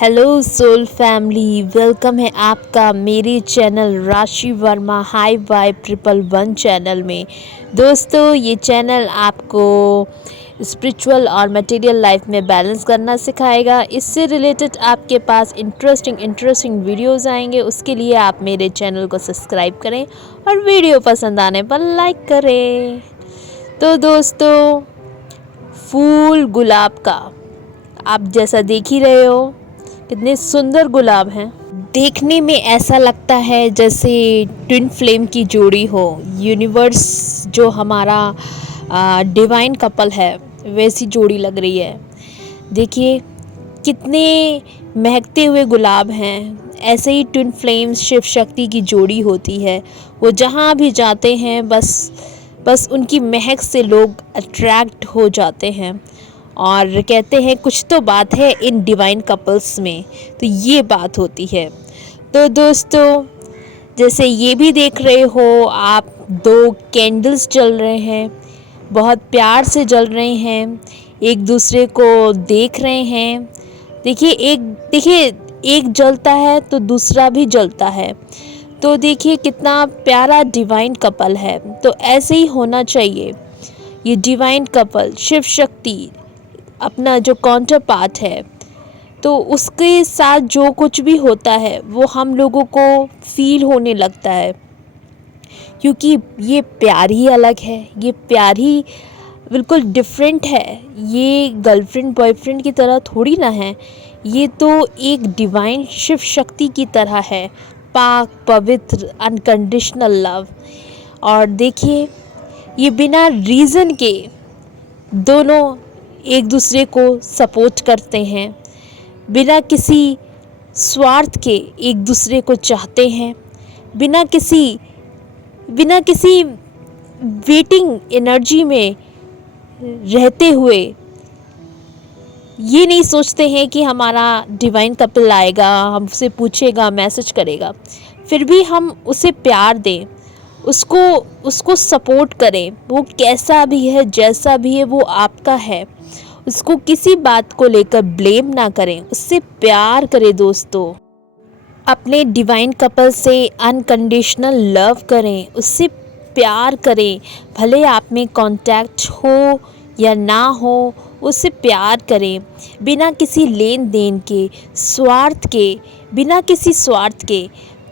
Hello soul family, welcome है आपका मेरे चैनल राशि वर्मा हाई वाई 111 चैनल में। दोस्तों, ये चैनल आपको स्पिरिचुअल और मटेरियल लाइफ में बैलेंस करना सिखाएगा। इससे रिलेटेड आपके पास इंटरेस्टिंग वीडियोस आएंगे। उसके लिए आप मेरे चैनल को सब्सक्राइब करें और वीडियो पसंद आने पर लाइक करें। तो दोस्तों, फूल गुलाब का आप जैसा देख ही रहे हो, कितने सुंदर गुलाब हैं। देखने में ऐसा लगता है जैसे ट्विन फ्लेम की जोड़ी हो। यूनिवर्स जो हमारा डिवाइन कपल है, वैसी जोड़ी लग रही है। देखिए कितने महकते हुए गुलाब हैं। ऐसे ही ट्विन फ्लेम्स शिव शक्ति की जोड़ी होती है। वो जहाँ भी जाते हैं बस उनकी महक से लोग अट्रैक्ट हो जाते हैं और कहते हैं कुछ तो बात है इन डिवाइन कपल्स में। तो ये बात होती है। तो दोस्तों, जैसे ये भी देख रहे हो आप, दो कैंडल्स जल रहे हैं, बहुत प्यार से जल रहे हैं, एक दूसरे को देख रहे हैं। देखिए एक जलता है तो दूसरा भी जलता है। तो देखिए कितना प्यारा डिवाइन कपल है। तो ऐसे ही होना चाहिए। ये डिवाइन कपल शिव शक्ति अपना जो काउंटर पार्ट है, तो उसके साथ जो कुछ भी होता है वो हम लोगों को फील होने लगता है, क्योंकि ये प्यार ही अलग है। ये प्यार ही बिल्कुल डिफरेंट है। ये गर्लफ्रेंड बॉयफ्रेंड की तरह थोड़ी ना है। ये तो एक डिवाइन शिव शक्ति की तरह है, पाक पवित्र अनकंडीशनल लव। और देखिए ये बिना रीज़न के दोनों एक दूसरे को सपोर्ट करते हैं, बिना किसी स्वार्थ के एक दूसरे को चाहते हैं, बिना किसी वेटिंग एनर्जी में रहते हुए ये नहीं सोचते हैं कि हमारा डिवाइन कपल आएगा, हमसे पूछेगा, मैसेज करेगा। फिर भी हम उसे प्यार दें, उसको सपोर्ट करें। वो कैसा भी है, जैसा भी है, वो आपका है। उसको किसी बात को लेकर ब्लेम ना करें, उससे प्यार करें। दोस्तों, अपने डिवाइन कपल से अनकंडीशनल लव करें, उससे प्यार करें। भले आप में कांटेक्ट हो या ना हो, उससे प्यार करें बिना किसी लेन देन के, बिना किसी स्वार्थ के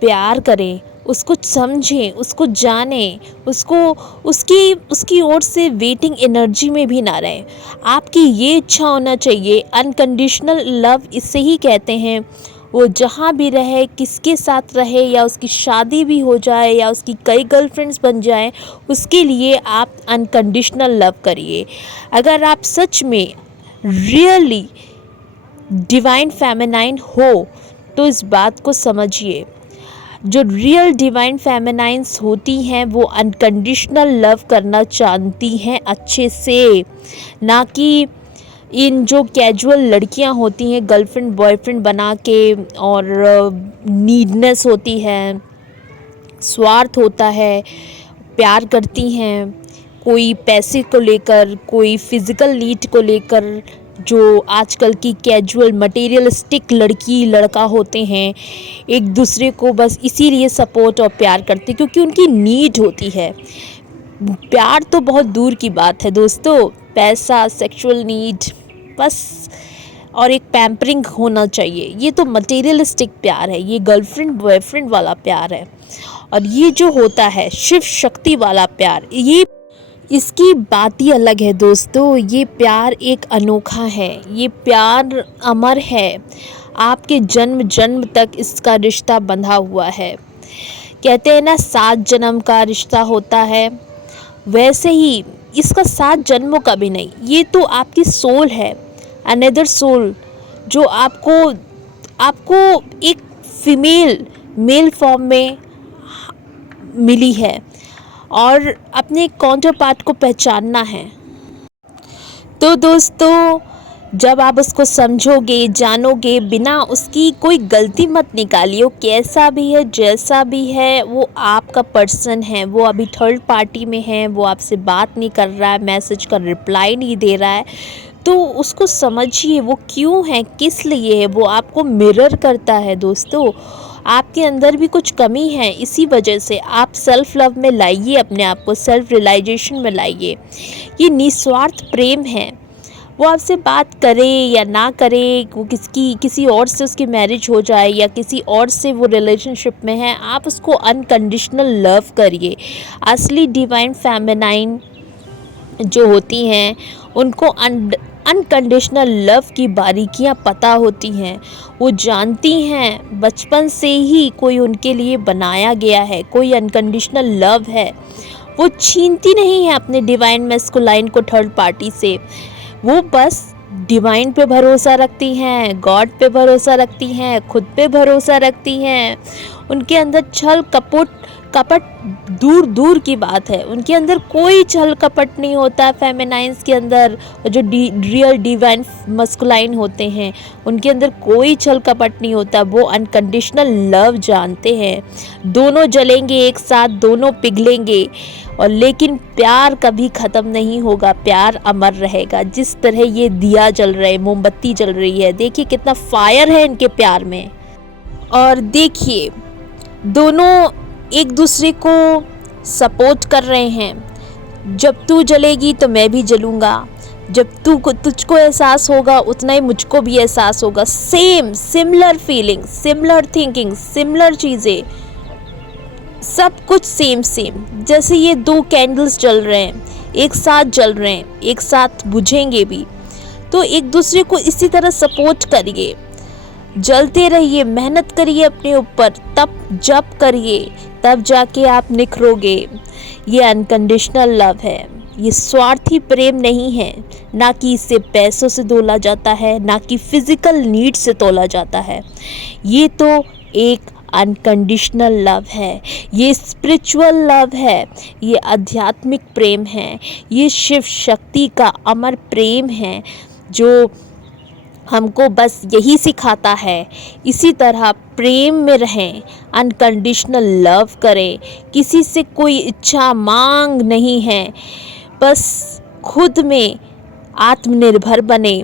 प्यार करें। उसको समझें, उसको जानें, उसकी ओर से वेटिंग एनर्जी में भी ना रहें। आपकी ये इच्छा होना चाहिए। अनकंडीशनल लव इससे ही कहते हैं। वो जहाँ भी रहे, किसके साथ रहे, या उसकी शादी भी हो जाए या उसकी कई गर्लफ्रेंड्स बन जाए, उसके लिए आप अनकंडीशनल लव करिए। अगर आप सच में रियली डिवाइन फेमिनाइन हो तो इस बात को समझिए। जो रियल डिवाइन फेमिनाइंस होती हैं वो अनकंडीशनल लव करना जानती हैं अच्छे से, ना कि इन जो कैजुअल लड़कियां होती हैं गर्लफ्रेंड बॉयफ्रेंड बना के, और नीडनेस होती है, स्वार्थ होता है, प्यार करती हैं कोई पैसे को लेकर, कोई फिज़िकल नीड को लेकर। जो आजकल की कैजुअल मटेरियलिस्टिक लड़की लड़का होते हैं, एक दूसरे को बस इसीलिए सपोर्ट और प्यार करते क्योंकि उनकी नीड होती है। प्यार तो बहुत दूर की बात है दोस्तों, पैसा, सेक्सुअल नीड बस, और एक पैम्परिंग होना चाहिए। ये तो मटेरियलिस्टिक प्यार है, ये गर्लफ्रेंड बॉयफ्रेंड वाला प्यार है। और ये जो होता है शिव शक्ति वाला प्यार, ये इसकी बात ही अलग है दोस्तों। ये प्यार एक अनोखा है, ये प्यार अमर है। आपके जन्म जन्म तक इसका रिश्ता बंधा हुआ है। कहते हैं ना 7 जन्म का रिश्ता होता है, वैसे ही इसका 7 जन्मों का भी नहीं। ये तो आपकी सोल है, अनदर सोल, जो आपको एक फीमेल मेल फॉर्म में मिली है और अपने काउंटर पार्ट को पहचानना है। तो दोस्तों, जब आप उसको समझोगे, जानोगे, बिना उसकी कोई गलती मत निकालिए। वो कैसा भी है, जैसा भी है, वो आपका पर्सन है। वो अभी थर्ड पार्टी में है, वो आपसे बात नहीं कर रहा है, मैसेज का रिप्लाई नहीं दे रहा है, तो उसको समझिए वो क्यों है, किस लिए है, वो आपको मिरर करता है दोस्तों। आपके अंदर भी कुछ कमी है, इसी वजह से आप सेल्फ लव में लाइए, अपने आप को सेल्फ रियलाइजेशन में लाइए। ये निस्वार्थ प्रेम है। वो आपसे बात करे या ना करे, वो किसी और से उसकी मैरिज हो जाए या किसी और से वो रिलेशनशिप में है, आप उसको अनकंडीशनल लव करिए। असली डिवाइन फेमिनाइन जो होती हैं उनको अनकंडीशनल लव की बारीकियां पता होती हैं। वो जानती हैं बचपन से ही कोई उनके लिए बनाया गया है, कोई अनकंडीशनल लव है। वो छीनती नहीं है अपने डिवाइन मैस्कुलाइन को थर्ड पार्टी से। वो बस डिवाइन पे भरोसा रखती हैं, गॉड पे भरोसा रखती हैं, खुद पे भरोसा रखती हैं। उनके अंदर छल कपट दूर दूर की बात है। उनके अंदर कोई छल कपट नहीं होता। फेमिनाइंस के अंदर जो रियल डिवाइन मस्कुलाइन होते हैं उनके अंदर कोई छल कपट नहीं होता। वो अनकंडीशनल लव जानते हैं। दोनों जलेंगे एक साथ, दोनों पिघलेंगे, और लेकिन प्यार कभी ख़त्म नहीं होगा, प्यार अमर रहेगा। जिस तरह ये दिया जल रहा है, मोमबत्ती जल रही है, देखिए कितना फायर है इनके प्यार में। और देखिए दोनों एक दूसरे को सपोर्ट कर रहे हैं। जब तू जलेगी तो मैं भी जलूँगा, जब तुझको एहसास होगा उतना ही मुझको भी एहसास होगा। Similar feeling, similar thinking, similar चीज़ें, सब कुछ सेम। जैसे ये दो कैंडल्स जल रहे हैं, एक साथ जल रहे हैं, एक साथ बुझेंगे भी। तो एक दूसरे को इसी तरह सपोर्ट करिए, जलते रहिए, मेहनत करिए अपने ऊपर, तब जब करिए तब जाके आप निखरोगे। ये अनकंडीशनल लव है, ये स्वार्थी प्रेम नहीं है। ना कि इसे पैसों से तोला जाता है, ना कि फिजिकल नीड से तोला जाता है। ये तो एक अनकंडीशनल लव है, ये स्पिरिचुअल लव है, ये आध्यात्मिक प्रेम है, ये शिव शक्ति का अमर प्रेम है जो हमको बस यही सिखाता है। इसी तरह प्रेम में रहें, अनकंडीशनल लव करें, किसी से कोई इच्छा मांग नहीं है, बस खुद में आत्मनिर्भर बने।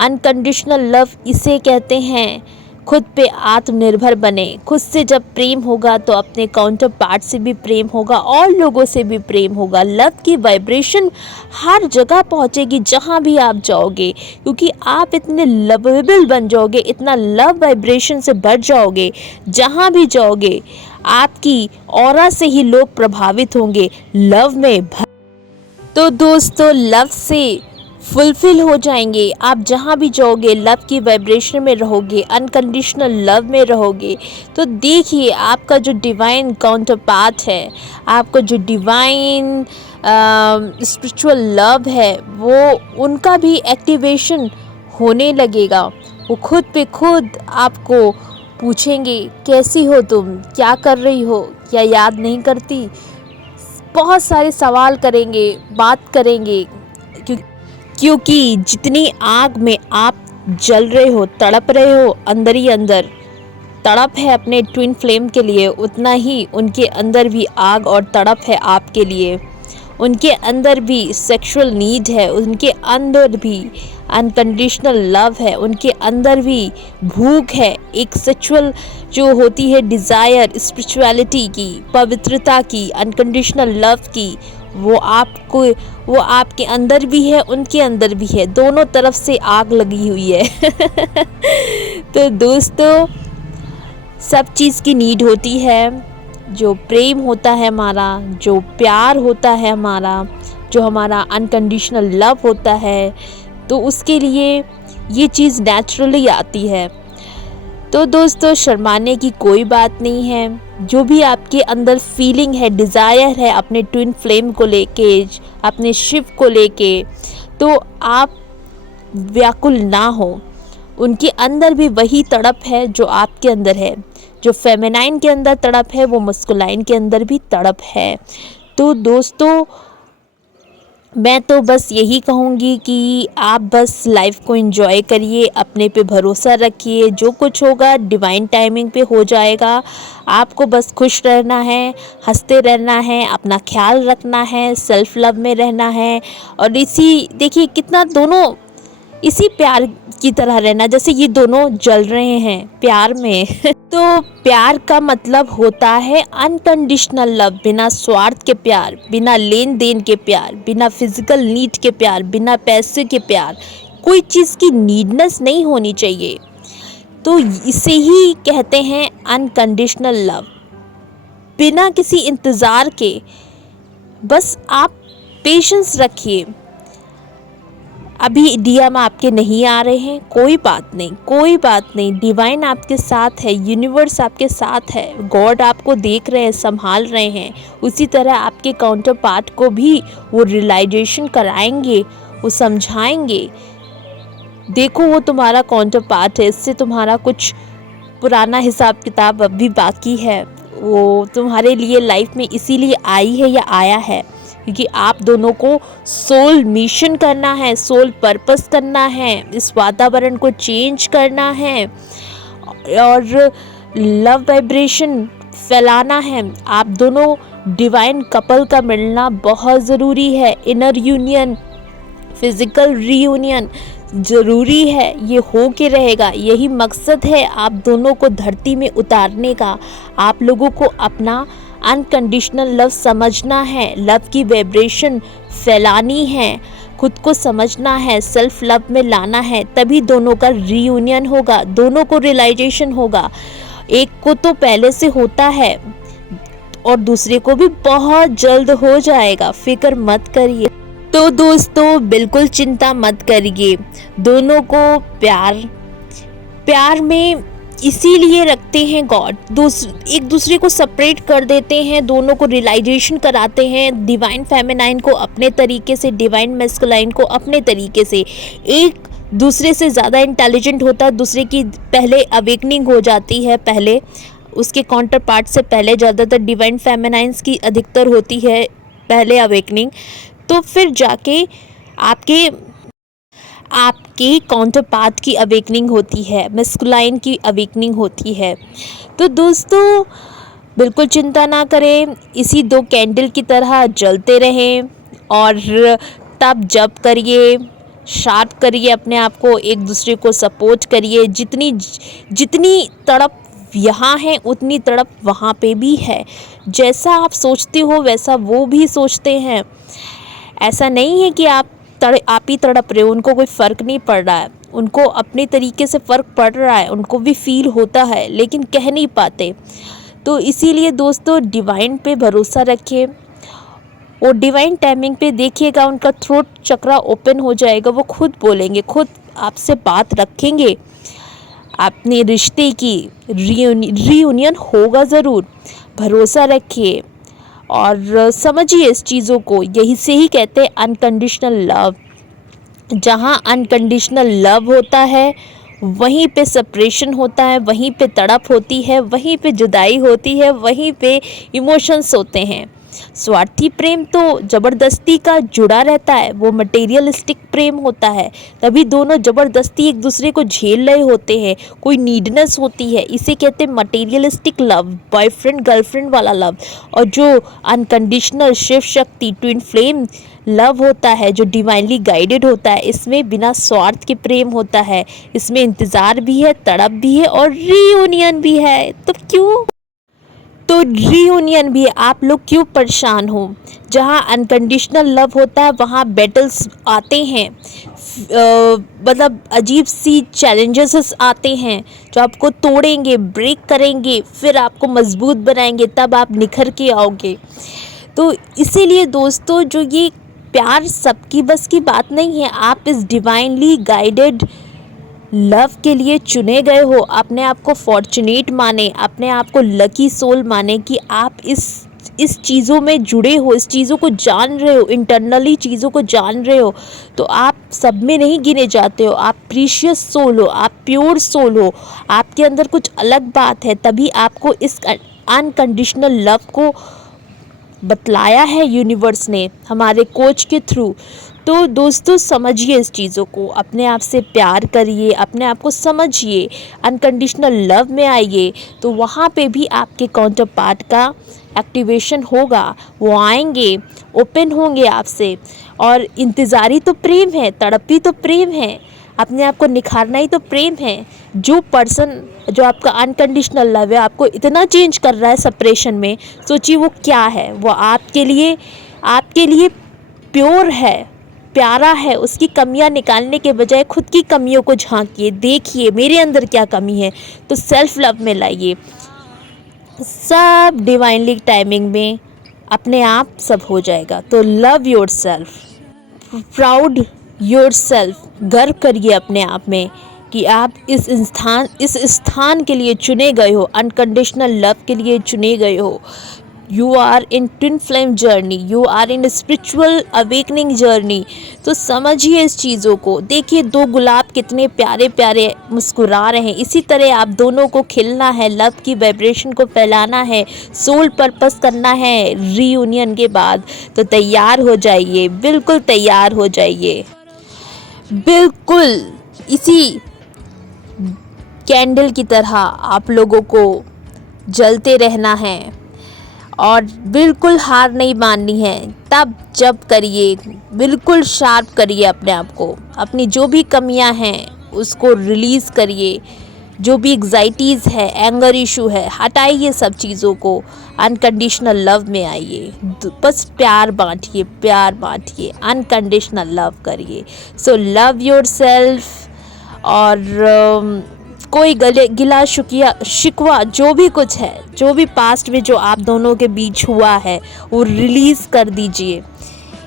अनकंडीशनल लव इसे कहते हैं, खुद पे आत्मनिर्भर बने। खुद से जब प्रेम होगा तो अपने काउंटर पार्ट से भी प्रेम होगा और लोगों से भी प्रेम होगा। लव की वाइब्रेशन हर जगह पहुंचेगी जहां भी आप जाओगे, क्योंकि आप इतने लवेबल बन जाओगे, इतना लव वाइब्रेशन से बढ़ जाओगे। जहां भी जाओगे आपकी ऑरा से ही लोग प्रभावित होंगे, लव में तो दोस्तों लव से फुलफिल हो जाएंगे। आप जहाँ भी जाओगे लव की वाइब्रेशन में रहोगे, अनकंडीशनल लव में रहोगे। तो देखिए आपका जो डिवाइन काउंटर पार्ट है, आपका जो डिवाइन स्पिरिचुअल लव है, वो उनका भी एक्टिवेशन होने लगेगा। वो खुद पे खुद आपको पूछेंगे कैसी हो तुम, क्या कर रही हो, क्या याद नहीं करती। बहुत सारे सवाल करेंगे, बात करेंगे, क्योंकि जितनी आग में आप जल रहे हो, तड़प रहे हो, अंदर ही अंदर तड़प है अपने ट्विन फ्लेम के लिए, उतना ही उनके अंदर भी आग और तड़प है आपके लिए। उनके अंदर भी सेक्सुअल नीड है, उनके अंदर भी अनकंडीशनल लव है, उनके अंदर भी भूख है, एक सेक्सुअल जो होती है डिज़ायर, स्पिरिचुअलिटी की, पवित्रता की, अनकंडीशनल लव की, वो आपके अंदर भी है, उनके अंदर भी है, दोनों तरफ से आग लगी हुई है। तो दोस्तों सब चीज़ की नीड होती है। जो प्रेम होता है हमारा, जो प्यार होता है हमारा, जो हमारा अनकंडीशनल लव होता है, तो उसके लिए ये चीज़ नेचुरली आती है। तो दोस्तों शर्माने की कोई बात नहीं है। जो भी आपके अंदर फीलिंग है, डिज़ायर है अपने ट्विन फ्लेम को लेके, अपने शिव को लेके, तो आप व्याकुल ना हो। उनके अंदर भी वही तड़प है जो आपके अंदर है। जो फेमिनाइन के अंदर तड़प है वो मस्कुलाइन के अंदर भी तड़प है। तो दोस्तों मैं तो बस यही कहूँगी कि आप बस लाइफ को एंजॉय करिए, अपने पे भरोसा रखिए, जो कुछ होगा डिवाइन टाइमिंग पे हो जाएगा। आपको बस खुश रहना है, हंसते रहना है, अपना ख्याल रखना है, सेल्फ लव में रहना है। और इसी देखिए कितना दोनों इसी प्यार की तरह रहना, जैसे ये दोनों जल रहे हैं प्यार में तो प्यार का मतलब होता है अनकंडीशनल लव, बिना स्वार्थ के प्यार, बिना लेन देन के प्यार, बिना फिजिकल नीड के प्यार, बिना पैसे के प्यार, कोई चीज़ की नीडनेस नहीं होनी चाहिए। तो इसे ही कहते हैं अनकंडीशनल लव, बिना किसी इंतज़ार के। बस आप पेशेंस रखिए। अभी डीएम आपके नहीं आ रहे हैं, कोई बात नहीं, कोई बात नहीं, डिवाइन आपके साथ है, यूनिवर्स आपके साथ है, गॉड आपको देख रहे हैं, संभाल रहे हैं। उसी तरह आपके काउंटर पार्ट को भी वो रियलाइजेशन कराएंगे, वो समझाएंगे। देखो वो तुम्हारा काउंटर पार्ट है, इससे तुम्हारा कुछ पुराना हिसाब किताब अब भी बाकी है। वो तुम्हारे लिए लाइफ में इसीलिए आई है या आया है क्योंकि आप दोनों को सोल मिशन करना है, सोल पर्पस करना है, इस वातावरण को चेंज करना है और लव वाइब्रेशन फैलाना है। आप दोनों डिवाइन कपल का मिलना बहुत ज़रूरी है। इनर यूनियन, फिजिकल रीयूनियन ज़रूरी है, ये हो के रहेगा। यही मकसद है आप दोनों को धरती में उतारने का। आप लोगों को अपना अनकंडीशनल लव समझना है, लव की वाइब्रेशन फैलानी है, खुद को समझना है, सेल्फ लव में लाना है, तभी दोनों का रीयूनियन होगा, दोनों को रियलाइजेशन होगा। एक को तो पहले से होता है और दूसरे को भी बहुत जल्द हो जाएगा, फिक्र मत करिए। तो दोस्तों बिल्कुल चिंता मत करिए, दोनों को प्यार में इसीलिए रखते हैं गॉड, एक दूसरे को सेपरेट कर देते हैं, दोनों को रियलाइजेशन कराते हैं, डिवाइन फेमिनाइन को अपने तरीके से, डिवाइन मैस्कुलाइन को अपने तरीके से। एक दूसरे से ज़्यादा इंटेलिजेंट होता है, दूसरे की पहले अवेकनिंग हो जाती है, पहले उसके काउंटर पार्ट से पहले, ज़्यादातर डिवाइन फेमिनाइंस की अधिकतर होती है पहले अवेकनिंग, तो फिर जाके आपके काउंटर पार्ट की अवेकनिंग होती है, मैस्कुलाइन की अवेकनिंग होती है। तो दोस्तों बिल्कुल चिंता ना करें, इसी 2 कैंडल की तरह जलते रहें और तब जप करिए, शार्प करिए अपने आप को, एक दूसरे को सपोर्ट करिए। जितनी तड़प यहाँ है उतनी तड़प वहाँ पे भी है। जैसा आप सोचते हो वैसा वो भी सोचते हैं। ऐसा नहीं है कि आप ही तड़प रहे हो, उनको कोई फ़र्क नहीं पड़ रहा है, उनको अपने तरीके से फ़र्क पड़ रहा है, उनको भी फील होता है लेकिन कह नहीं पाते। तो इसीलिए दोस्तों डिवाइन पे भरोसा रखिए और डिवाइन टाइमिंग पे देखिएगा, उनका थ्रोट चक्रा ओपन हो जाएगा, वो खुद बोलेंगे, खुद आपसे बात रखेंगे। अपने रिश्ते की रीयूनियन होगा ज़रूर, भरोसा रखिए और समझिए इस चीज़ों को। यही से ही कहते हैं अनकंडीशनल लव। जहाँ अनकंडीशनल लव होता है वहीं पे सेपरेशन होता है, वहीं पे तड़प होती है, वहीं पे जुदाई होती है, वहीं पे इमोशंस होते हैं। स्वार्थी प्रेम तो ज़बरदस्ती का जुड़ा रहता है, वो मटेरियलिस्टिक प्रेम होता है, तभी दोनों ज़बरदस्ती एक दूसरे को झेल रहे होते हैं, कोई नीडनेस होती है, इसे कहते हैं मटेरियलिस्टिक लव, बॉयफ्रेंड गर्लफ्रेंड वाला लव। और जो unconditional Shiv Shakti twin flame love होता है, जो डिवाइनली गाइडेड होता है, इसमें बिना स्वार्थ के प्रेम होता है, इसमें इंतज़ार भी है, तड़प भी है और रीयूनियन भी है। तो रीयूनियन भी है। आप लोग क्यों परेशान हो? जहाँ अनकंडीशनल लव होता है वहाँ बैटल्स आते हैं, मतलब अजीब सी चैलेंजेस आते हैं जो आपको तोड़ेंगे, ब्रेक करेंगे, फिर आपको मजबूत बनाएंगे, तब आप निखर के आओगे। तो इसीलिए दोस्तों जो ये प्यार सबकी बस की बात नहीं है। आप इस डिवाइनली गाइडेड लव के लिए चुने गए हो। अपने आप को फॉर्चुनेट माने, अपने आप को लकी सोल माने कि आप इस चीज़ों में जुड़े हो, इस चीज़ों को जान रहे हो, इंटरनली चीज़ों को जान रहे हो। तो आप सब में नहीं गिने जाते हो, आप प्रीशियस सोल हो, आप प्योर सोल हो, आपके अंदर कुछ अलग बात है, तभी आपको इस अनकंडीशनल लव को बतलाया है यूनिवर्स ने हमारे कोच के थ्रू। तो दोस्तों समझिए इस चीज़ों को, अपने आप से प्यार करिए, अपने आप को समझिए, अनकंडीशनल लव में आइए, तो वहाँ पे भी आपके काउंटर पार्ट का एक्टिवेशन होगा, वो आएंगे, ओपन होंगे आपसे। और इंतज़ारी तो प्रेम है, तड़पी तो प्रेम है। अपने आप को निखारना ही तो प्रेम है। जो पर्सन जो आपका अनकंडीशनल लव है आपको इतना चेंज कर रहा है सेपरेशन में, सोचिए वो क्या है। वो आपके लिए प्योर है, प्यारा है। उसकी कमियां निकालने के बजाय खुद की कमियों को झांकिए, देखिए मेरे अंदर क्या कमी है, तो सेल्फ लव में लाइए। सब डिवाइनली टाइमिंग में अपने आप सब हो जाएगा। तो love yourself, proud your self, गर्व करिए अपने आप में कि आप इस स्थान के लिए चुने गए हो, अनकंडीशनल लव के लिए चुने गए हो। You are in twin flame journey, you are in spiritual awakening journey. तो समझिए इस चीज़ों को, देखिए दो गुलाब कितने प्यारे प्यारे मुस्कुरा रहे हैं। इसी तरह आप दोनों को खिलना है, लव की वाइब्रेशन को फैलाना है, सोल पर्पस करना है रीयूनियन के बाद। तो तैयार हो जाइए, बिल्कुल तैयार हो जाइए, बिल्कुल इसी कैंडल की तरह आप लोगों को जलते रहना है और बिल्कुल हार नहीं माननी है। तब जब करिए, बिल्कुल शार्प करिए अपने आप को, अपनी जो भी कमियां हैं उसको रिलीज़ करिए, जो भी एग्जाइटीज़ है, एंगर इशू है, हटाइए सब चीज़ों को, अनकंडीशनल लव में आइए। बस प्यार बांटिए, अनकंडीशनल लव करिए। So love your self. और कोई गिला शिकवा जो भी कुछ है, जो भी पास्ट में जो आप दोनों के बीच हुआ है वो रिलीज़ कर दीजिए।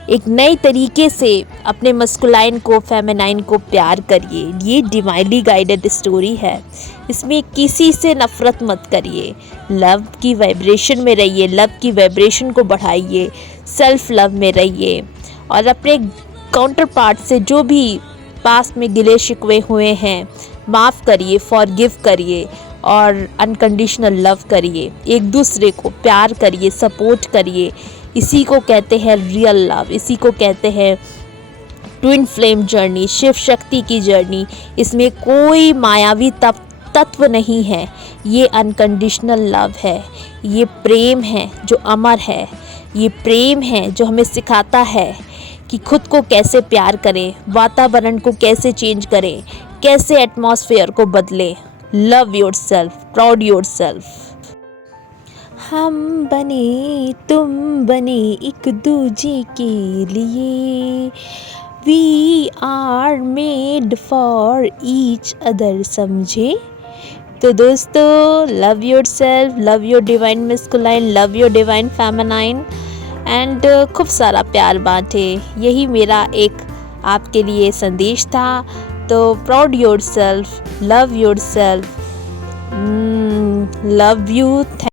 एक नए तरीके से अपने मस्कुलाइन को, फेमिनाइन को प्यार करिए। ये डिवाइनली गाइडेड स्टोरी है, इसमें किसी से नफ़रत मत करिए। लव की वाइब्रेशन में रहिए, लव की वाइब्रेशन को बढ़ाइए, सेल्फ लव में रहिए और अपने काउंटर पार्ट से जो भी पास्ट में गिले शिकवे हुए हैं माफ़ करिए, फॉरगिव करिए और अनकंडीशनल लव करिए। एक दूसरे को प्यार करिए, सपोर्ट करिए। इसी को कहते हैं रियल लव, इसी को कहते हैं twin flame journey, Shiv Shakti की जर्नी। इसमें कोई मायावी तत्व नहीं है, ये अनकंडीशनल लव है, ये प्रेम है जो अमर है, ये प्रेम है जो हमें सिखाता है कि खुद को कैसे प्यार करें, वातावरण को कैसे चेंज करें, कैसे एटमॉस्फेयर को बदलें। Love yourself, proud yourself. हम बने तुम बने एक दूजे के लिए, we are made for each other, समझे। तो दोस्तों, love yourself, love your divine masculine, love your divine feminine and खूब सारा प्यार बांटे। यही मेरा एक आपके लिए संदेश था। तो proud yourself, love yourself, love you.